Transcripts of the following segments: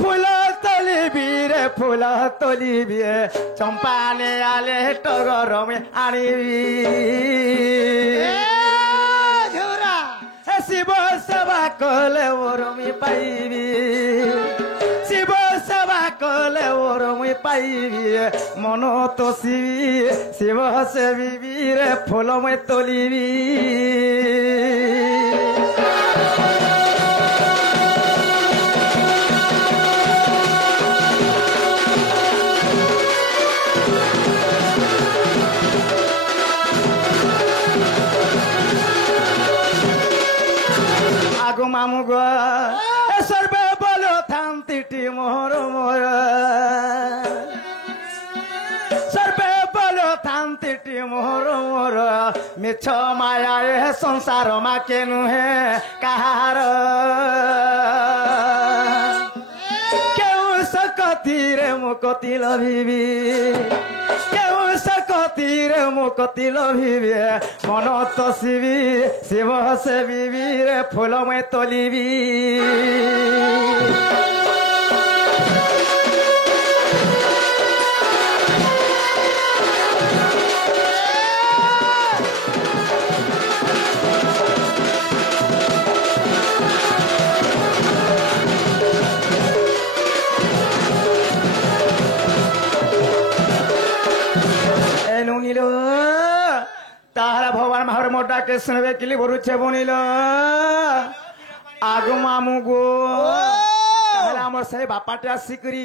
फूल तोलिबी रे फूल तोलिबी चंपा ने आले टगर में आनिबी शिव सेवा कले ओरमी पाइबी शिव सेवा कले ओरमी पाइबी मन तोषिबी शिव सेविबी रे फूल में तोलिबी मामू गो सर्वे बोलो थांती मोर मोर सर्वे बोलो थांती मोर मोर मिछ माया ए संसार मा के नुहे कहार केउ सकती रे मुकती लभिबी केउ सकती रे मुकती लभिबी मन तोषिबी शिव सेविबी रे फूल में तोलिबी ताहरा भगवान महार मोटा के सुनवे के लिए बरुचे बनिल आगु मामू गो ताहरा हमर से बापाटे आसिकरी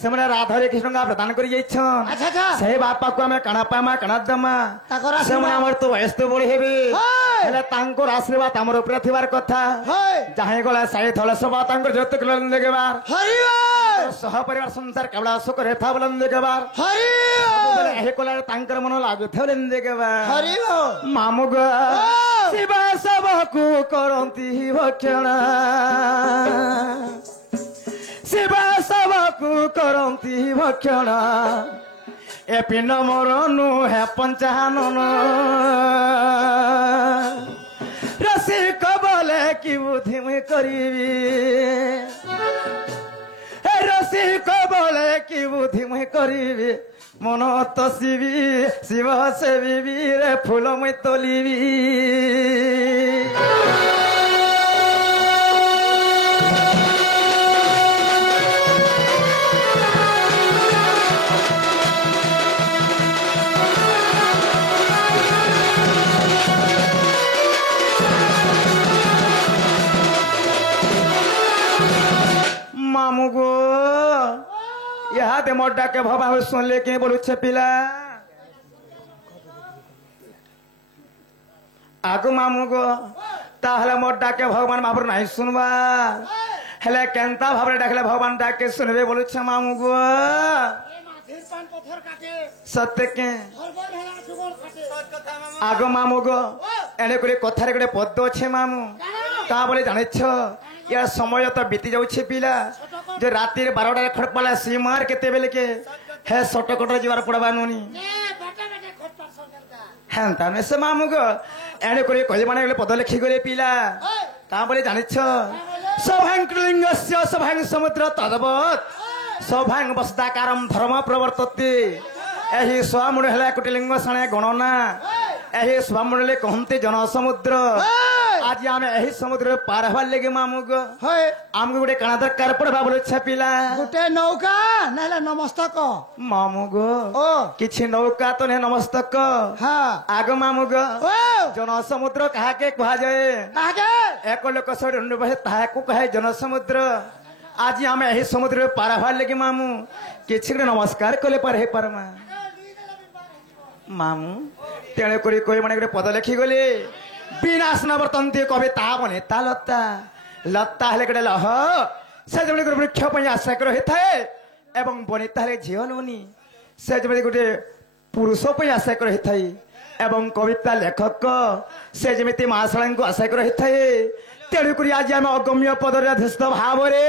से मने राधा रे कृष्ण का प्रदान करी जाइछन से बापा को हमें कणा पामा कणा दमा से मने हमर तो वयस तो बड़ी हेबी हेले तांकर आशीर्वाद हमर ऊपर थिबार कथा जाहे गला साई थळ सभा तांकर जत कलन देगबार हरिवार सह परिवार संसार केवला सुख रेथा बलन देगबार हरिवार हे कोला तांकर मन लागु थलन देगबार हरिवार मामू ग शिव सबकु करंती भक्षणा शिव सबकु करंती भक्षणा ए पिंड मोर नुहे पंचानन रसिक बोले कि बुद्धि में करीबी रसिक बोले कि बुद्धि में करीबी मन तोषिबी शिव सेविबी रे फूल में तोलिबी मामू गो यहाँ दे मोटा के भवा हो सुन ले के बोलू छे पिला आगु मामू गो ताहले मोटा के भगवान महापुर नहीं सुनवा हेले केंता भाबरे डाकले भगवान डाके सुनबे बोलू छे मामू गो सत्य के आगु मामू गो एने करे कथारे गडे पद छे मामू ता बोले जाने छ या समय तो बीती जाऊे पिला जो राति 12टा खड़ पड़ा सीमार केते बेले के हे सटकट जीवार पड़वा नुनी हैं ताने से मामू गो एने करे कहि माने गले पद लिखि गले पिला ता बोले जानि छ सभांग लिंगस्य सभांग समुद्र तदवत सभांग वस्ताकारम धर्म प्रवर्तते एही स्वामुड हला कुटिलिंग सणे गणना एही स्वामुडले कहंते जन समुद्र आज आम एही समुद्र पार हवा लगे मामू गो आमको गोटे काना दरकार पड़वा बोले छपिला गोटे नौका नाले नमस्तक मामू गो किछि नौका तो ने नमस्तक हां आगो मामू गो जन समुद्र कहा के कहा जाए कागे एक लोक सडे बहे ताहा को कहे जन समुद्र आज आम एही समुद्र पार हवा लगे मामू किछि नमस्कार कले पर हे परमा मामू तेणे करी कोई माने पद लिखि गले विनाश न वर्तन्ते कवि ता बने ता लता लता हेले गडे लह से जमने वृक्ष पई आश्रय कर हेथाए एवं बनिता हेले झियो लोनी से जमने गोटे पुरुष पई आश्रय कर हेथाए एवं कविता लेखक से जमिति महाशाला को आश्रय कर हेथाए तेणु करी आज आम अगम्य पदर अधिष्ठ भाव रे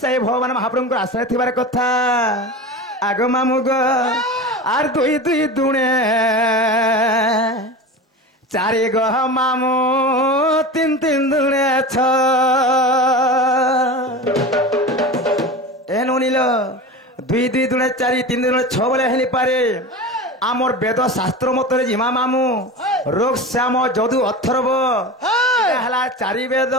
से भगवान महाप्रभु को आश्रय थिबार कथा आग मामुग आर दुई दुई दुणे चारि गह मामू तीन तीन दुणे छ দুই দুই দুণে চারি তিন দুণে ছ বলে হেলি পারে আমার বেদ শাস্ত্র মতরে জিমা মামু রোগ শ্যাম যদু অথর্ব হেলা চারি বেদ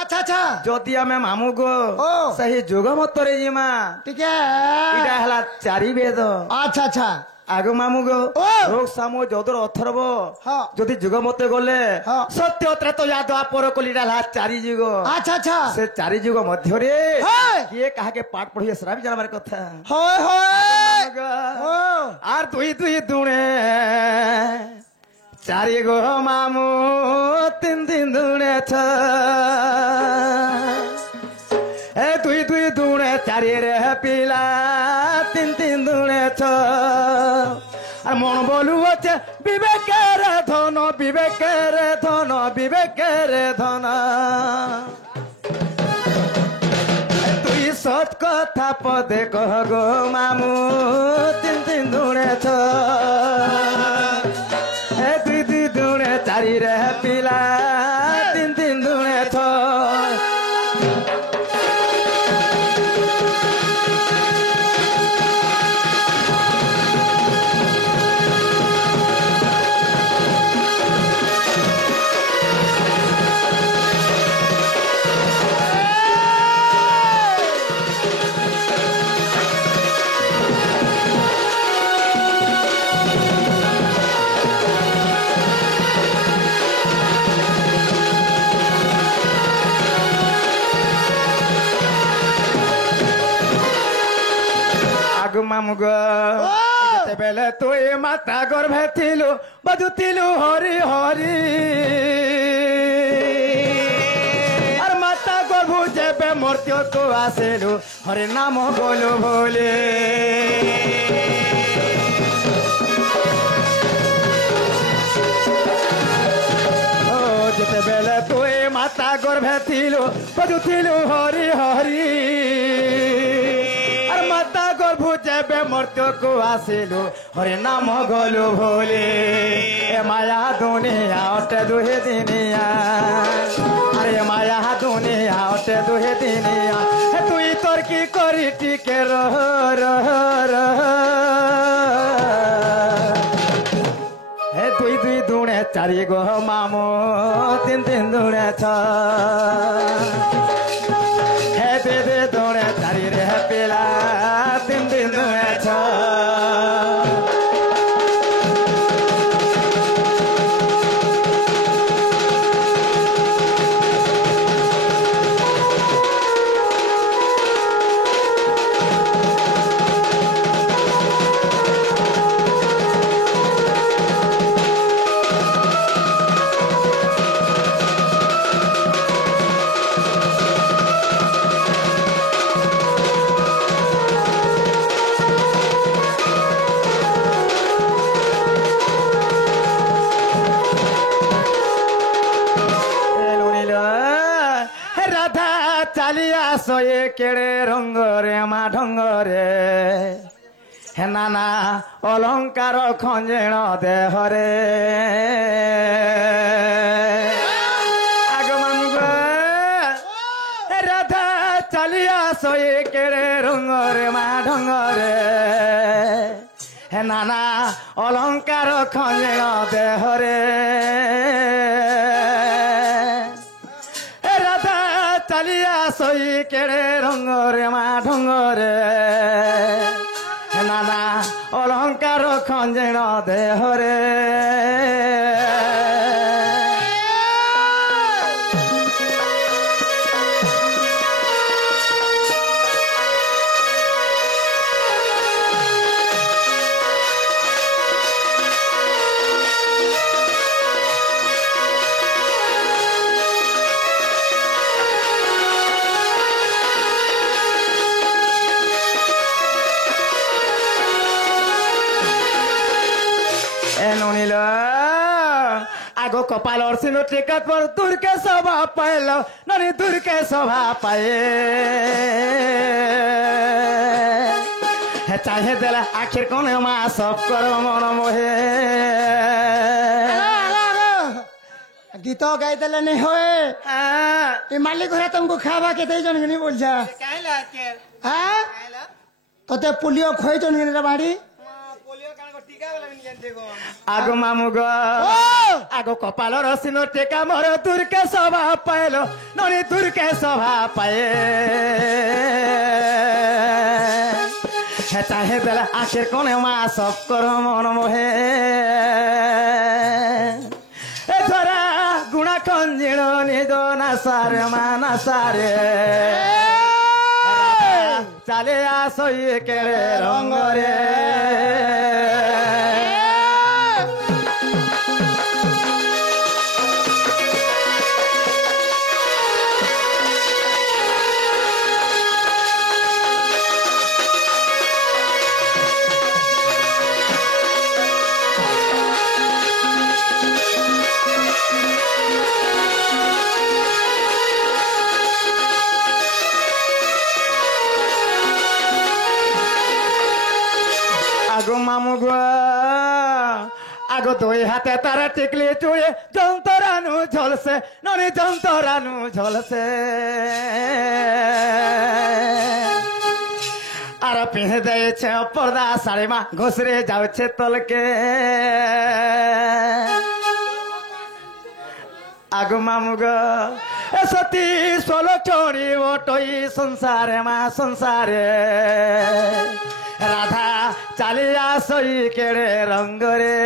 আচ্ছা আচ্ছা যদি আমি মামু গো ও। সেই যুগ মতরে জিমা টিকে এটা হেলা চারি বেদ আচ্ছা আচ্ছা আগ মামু গো ও। রোগ শ্যাম যদুর অথর্ব হ্যাঁ। যদি যুগ মতে গলে হ্যাঁ। সত্য ত্রেত দ্বাপর কলিটা হেলা চারি যুগ আচ্ছা আচ্ছা সে চারি যুগ মধ্যরে হ্যাঁ। কিয়ে কাহাকে পাঠ পড়িয়ে সেটা বি জানাবার কথা হয় হয় ও আর দুই দুই দুণে চারি গো মামু তিন তিন দুণে ছ এ দুই দুই দুণে চারি রে পিলা তিন তিন দুণে ছ আর মন বলু হচ্ছে বিবেকের ধন বিবেকের ধন বিবেকের ধন তুই সৎ কথা পদে কহ গো মামু তিন তিন দুণেছ এ দুই দুই দুণে চারি রে পিলা তিন তিন দুণেছ মামুগ বেলে তুই মাতা গর্ভে থিলু বাজুতিলু হরি হরি আর মাতা গর্ভু যেবে মর্ত্যকু আসিলু হরি নাম বলু বলে ও যেতেবেলে তুই মাতা গর্ভে থিলু বাজুতিলু হরি হরি মাতা গর্ভু যেবে মর্ত্যকু আসিলু হরে নাম গলু ভোলে এ মায়া দুনিয়া অটে দুহে দিনিয়া আরে মায়া দুনিয়া অটে দুহে দিনিয়া হে তুই তোর কি করি টিকে রহ রহ রহ হে দুই দুই দুণে চারি গো মামু তিন তিন দুণে ছ হে দুই দুই দুণে চারি রে পিলা তিন তিন দুণে ছ চালিয়া সয়ে কেড়ে রঙ্গরে মা ঢঙ্গরে হে নানা অলঙ্কার খঞ্জেণ দেহরে আগমানুগ রাধা চালিয়া সয়ে কেড়ে রঙ্গরে মা ঢঙ্গরে হে নানা অলঙ্কার খঞ্জেণ দেহরে চালিয়া সই কেড়ে রঙ্গরে মা ঢঙ্গরে নানা অলঙ্কার খঞ্জেণ দেহরে আগো কপালর সিনো টিকট পর দুর্কে শোভা পাইল ননি দুর্কে শোভা পায়ে হে চাহে দেলা আখির কোনে মা সব কর মন মোহে গীত গাই দেলে নেই হয় এই মালিক ঘরে তোমাকে খাওয়া খেতে জন বলছা হ্যাঁ তোতে পোলিও খোয়াইছন রে বাড়ি আগ মামু গো আগ কপালর সিনো টেকা মোর দুর্কে সভা পাইল ননি দুর্কে সভা পায়ে হে চাহে বেলা আখের কোনে মা সব কর মন মোহে এ ধরা গুণা খঞ্জিণ নিজ নাসারে মা নাসারে চালে আসই কেড়ে রঙরে আগো মামু গো আগো দুই হাতে তারা টিকলি চুড়ে যন্তরানু ঝলসে ননি যন্তরানু ঝলসে আর পিঁধে দিয়েছে পর্দা শাড়ি মা ঘুষরে যাচ্ছে তলকে আগো মামু গো সতী সোল চড়ি ওটই সংসারে মা সংসারে রাধা চালিয়া সই কেড়ে রঙ্গরে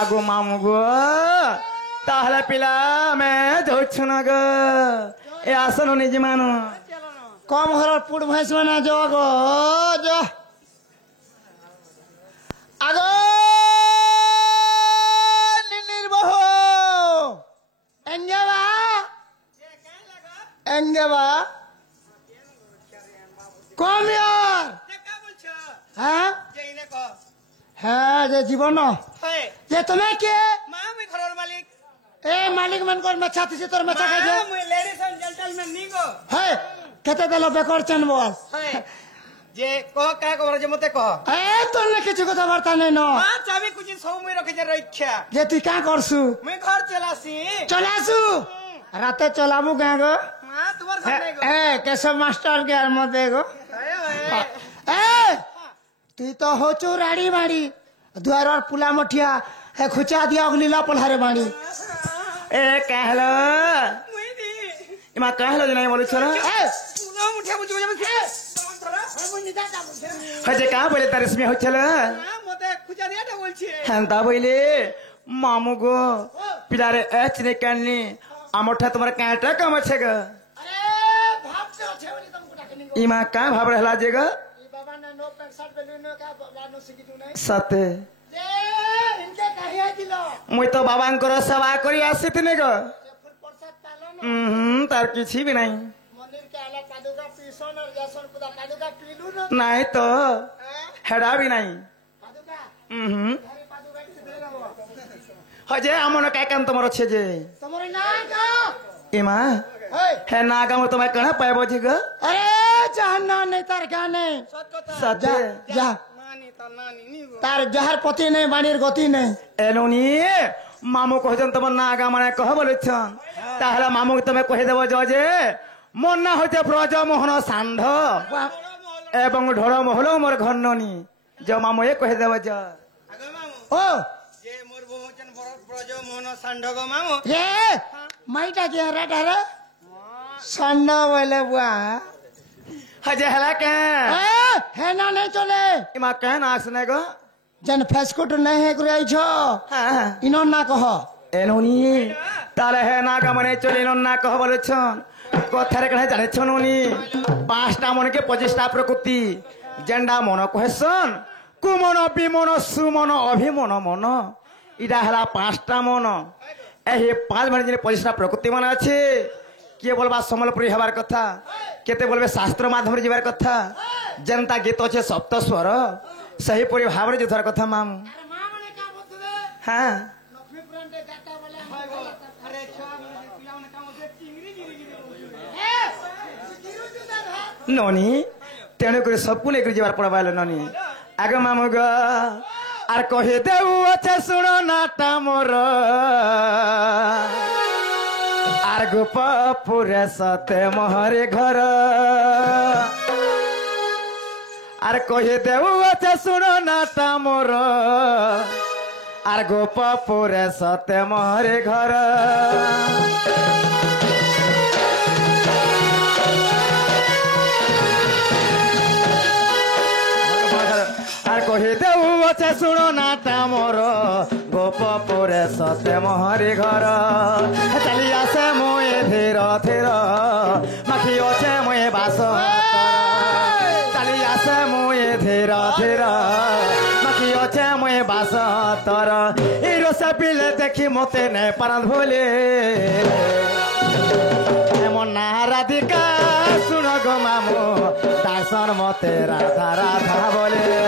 আগো মামু গো তাহলে পিলা মে যাচ্ছু না গো এ আসন নিজে মানু কম ঘর পুট ভাইস না যাও গো যা আগো লিলির বহু এঙ্গেবা কম ইয়ার হ্যাঁ হ্যাঁ যে জীবন যে তুমি কে এ মালিক মান কর মেছা দিছি তোর মেছা খাইছে হ্যাঁ কেতে দেলো বেকর চান বল যে কহ কা খবর যে মতে কহ এ তোর না কিছু কথা বার্তা নাই ন চাবি কুচি সব মই রখি যে রক্ষা যে তুই কা করছু মই ঘর চলাসি চলাসু রাতে চলাবু কা গো মা তোমার সামনে গো এ কেশব মাস্টার কে আর মতে গো এ তুই তো হচু রাড়ি বাড়ি দুয়ারর পুলা মঠিয়া হে খুচা দিয়া অগলিলা পলহারে বাড়ি এ कहलो মই দি ইমা कहलो যে নাই বলিছ না এ পুলা মঠিয়া বুঝি বুঝি হজে কা বলে তার ইসমে হচ্ছিল মতে খুচা দিয়াটা বলছি হ্যাঁ তা বইলে মামু গো পিলারে এচ নে কাননি আমঠা তোমার কাটা কাম আছে গো আরে ভাবতে আছে বলি তুমি ডাকে নি ইমা কা ভাব रहला जे गो ई बाबा ने नो पैंट शर्ट बेलुनो का गानो सिकितु नहीं সাথে যে ইনকে কাহিয়া দিল মুই তো বাবাঙ্কর সেবা করি আসিতিনি গো ফুল প্রসাদ পালো না তার কিছু বি নাই मंदिर के आला पादुका पीसन और जसन पुदा पादुका पीलू न নাই তো হেডা বি নাই पादुका घरे पादुका के दे रहो হজে আমন কাকান তোমার আছে যে तुम्हारे ना का ইমা ए হে না গাম তোমায় কনা পাইব যে গো अरे जहन्ना नहीं तार गाने সাথে जा तार जहर पति नहीं बाणीर गति नहीं এনুনি মামু কহছেন তোমার না আগা মানে কহ বলেছন তাহলে মামু তুমি কহে দেব যে মোর না হচ্ছে ব্রজমোহন ষাণ্ড এবং ঢোল মহল মোর ঘন্ননি যে মামু এ কহে দেব যে ओ যে মোর বউ হচ্ছেন ব্রজমোহন ষাণ্ড গো মামু ये माइटा के रे डरे सन्ना बोले बुआ হজে হেলা কে ए है ना नहीं चले ইমা কে না আসনে গো जन फेसकुट नहीं है करे छो হ্যাঁ इनो ना कहो এনুনি তাহলে হে না গা মানে চলিন না কহ বলেছন কথারে কেন জানেছ নুনি 5টা মনকে 25টা প্রকৃতি জেন্ডা মন কহেছন কুমন বিমন সুমন অভিমন মন ইটা হেলা 5টা মন এই 5 মানে 25টা প্রকৃতি মন আছে কিয়ে বলবা সমলপুরী হবার কথা কেতে বলবে শাস্ত্র মাধ্যমে যাবার কথা যেনতা গীত আছে সপ্ত স্বর সেহিপরি ভাবে যুদ্ধর কথা মামু हाँ ननी तेणुक सबको लेकर जीवार पड़वा ननी आगे मामू ग आर कहे देऊ अच्छे शुण नाटा मोर आर गोप पुरे सते मोहरे घर आर कहे देऊ अच्छे शुण नाटा मोर आर गोप पुरे सते मोहरे घर आर कहे देऊ अच्छे शुण नाटा मोर गोप पुरे सते मोहरे घर चली आसे मुए धीर धीर माखी अच्छे मुए बास चली आसे मुए धीर धीर माखी अच्छे मुए बास तर ई रोसा पिले देखी मते ने पारंत भोले मना राधिका सुन गो मामू दासन मते राधा राधा बोले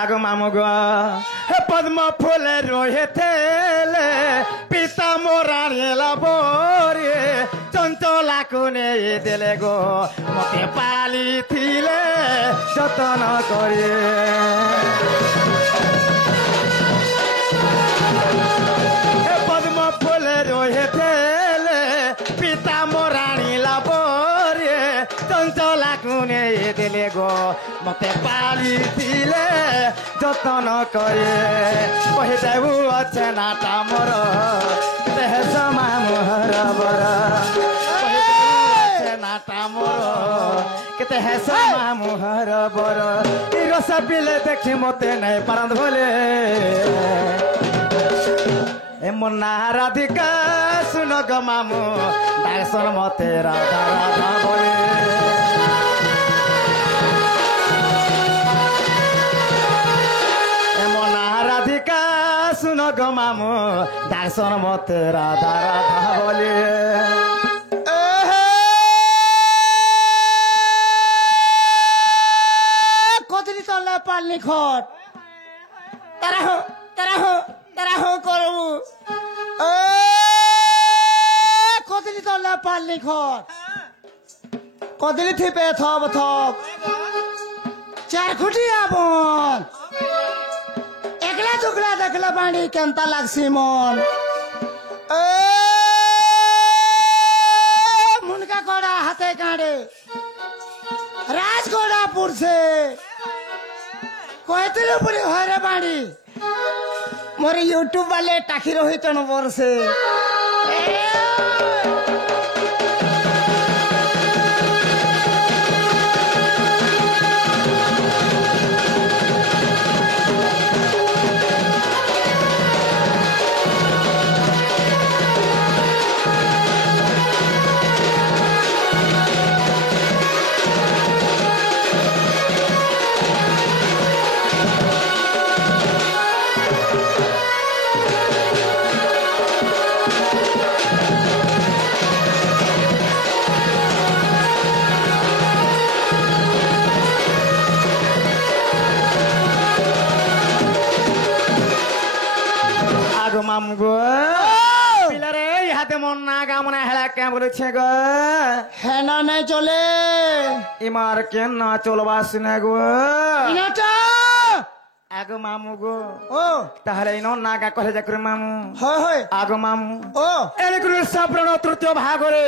आगो मामू गो पद्म फूल रोहे थेले पिता मोराणीला बोरे चंचला कुने देले गो मते पाली थिले जतन करे पद्म फूल रोहे थेले पिता मोराणीला बोरे चंचला कुने देले गो मते पाली थिले जतन करे कहे देऊ अच्छे नाटा मोर देह समा मोहर बर अच्छे नाटा मोर केते है समा मोहर बर ई रस पिले देखी मते नहीं पारंत भोले ए मना राधिका सुन ग मामू दासन मते राधा राधा बोले सुन ग मामू दासन मते राधा राधा बोले कदली तले पालनी खट तारा हो करबू कदली तले पालनी खट कदली थिपे थप थप चार खुटिया बन एकला टुकला देखला पानी केंता लागसी मन मुनका कोड़ा हाथे कांडे राज कोड़ा पुरसे कहते पुरी हरे पानी मोरे यूट्यूब वाले टाकी रोहित बरसे मामू गो पिला रे हाथे मन ना गामना हेला के बोलछे गो हेना नहीं चले इमार के ना चलबा सिने गो इनाटा आगो मामू गो ओ ताहले इनो नागा कहे जा करे मामू होय होय आगो मामू ओ एने कुल सप्रण तृतीय भाग रे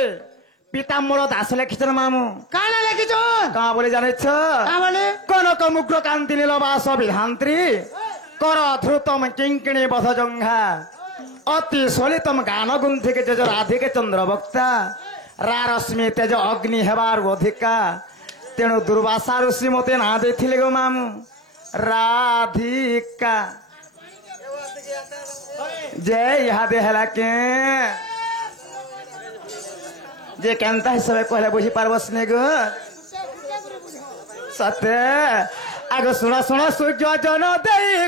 पिताम्बर दास लेखिछन मामू काना लेखिछ का बोले जाने छ का बोले कनक मुग्र कांति नीलबास विधांत्री कर ध्रुतम किंकिणी बध जंघा अति सलितम गान गुंथिके जज राधिके चंद्र वक्ता रारश्मि तेज अग्नि हेबार अधिका तेणु दुर्वासा ऋषि मते ना देथिले गो मामू राधिका जे इहादे हेला के जे केनता हिसाब कहले बुझी पारबस ने गो सत्य आग सुना सुना सूर्य जन दे